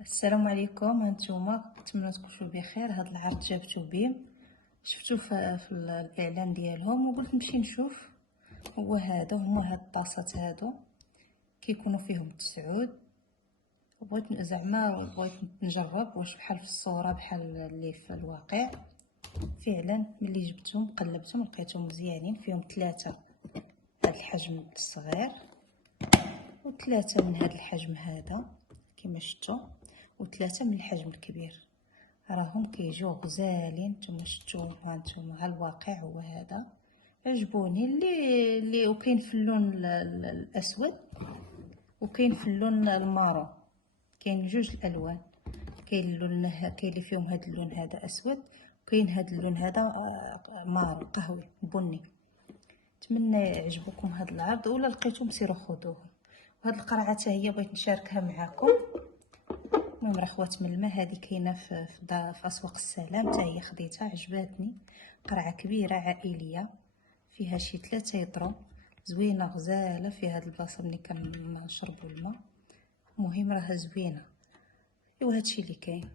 السلام عليكم. هانتوما نتمنى تكونوا بخير. هذا العرض جابته بيم، شفتو في الاعلان ديالهم وقلت نمشي نشوف. هو هذا، هما هاد الطاسات هادو كيكونوا فيهم التسعود. بغيت بغيت نجرب واش بحال في الصوره بحال اللي في الواقع. فعلا ملي جبتهم قلبتهم لقيتهم مزيانين، فيهم 3 هاد الحجم الصغير و3 من هاد الحجم هذا كما شفتوا، و3 من الحجم الكبير. راهم كيجيو غزالين. نتوما شفتوا، هانتوما ها الواقع هو هذا. عجبوني اللي وكاين في اللون الاسود وكاين في اللون المارو. كاين جوج الالوان، كاين اللون كاين اللي فيهم هذا اللون هذا اسود، وكاين هذا اللون هذا مارو قهوي بني. نتمنى يعجبكم هذا العرض، ولا لقيتوهم سيروا خذوه. وهاد القرعه حتى هي بغيت نشاركها معكم. المهم راه خوات من الماء، هذه كاينه في اسواق السلام، حتى هي خديتها عجباتني. قرعه كبيره عائليه فيها شي 3 يطرو، زوينه غزاله في هاد البلاصه ملي كنشربوا الماء. المهم راها زوينه. ايوا هادشي اللي كاين.